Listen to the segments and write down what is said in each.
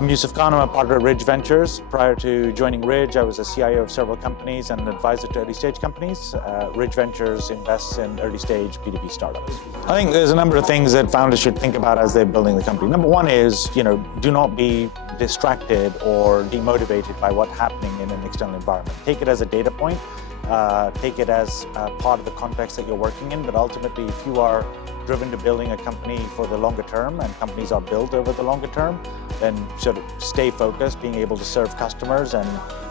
I'm Yousaf Khan, I'm a partner at Ridge Ventures. Prior to joining Ridge, I was a CIO of several companies and an advisor to early stage companies. Ridge Ventures invests in early stage B2B startups. I think there's a number of things that founders should think about as they're building the company. Number one is, do not be distracted or demotivated by what's happening in an external environment. Take it as a data point, take it as part of the context that you're working in, but ultimately if you are driven to building a company for the longer term, and companies are built over the longer term, then sort of stay focused, being able to serve customers and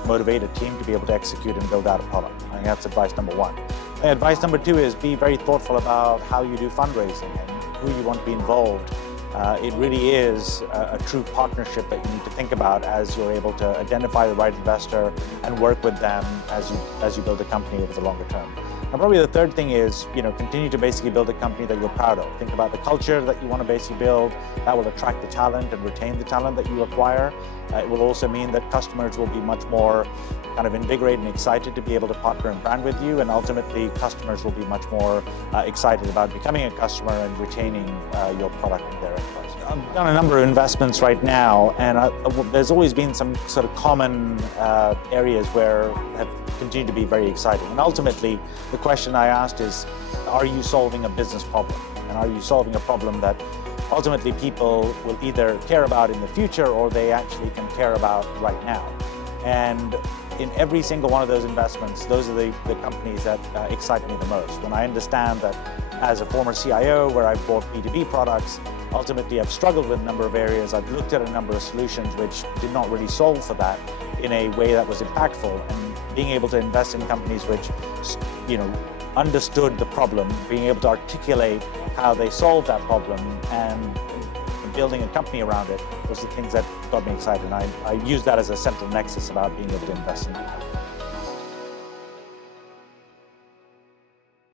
motivate a team to be able to execute and build out a product. I think that's advice number one. And advice number two is be very thoughtful about how you do fundraising and who you want to be involved. It really is a true partnership that you need to think about as you're able to identify the right investor and work with them as you build a company over the longer term. And probably the third thing is, continue to basically build a company that you're proud of. Think about the culture that you want to basically build. That will attract the talent and retain the talent that you acquire. It will also mean that customers will be much more kind of invigorated and excited to be able to partner and brand with you. And ultimately, customers will be much more excited about becoming a customer and retaining your product in their enterprise. I've done a number of investments right now, and there's always been some sort of common areas where have continued to be very exciting. And ultimately, the question I asked is, are you solving a business problem? And are you solving a problem that ultimately people will either care about in the future or they actually can care about right now? And in every single one of those investments, those are the companies that excite me the most. When I understand that as a former CIO where I've bought B2B products, ultimately I've struggled with a number of areas. I've looked at a number of solutions which did not really solve for that in a way that was impactful. And being able to invest in companies which, understood the problem, being able to articulate how they solved that problem and building a company around it, those are the things that got me excited. And I use that as a central nexus about being able to invest in people.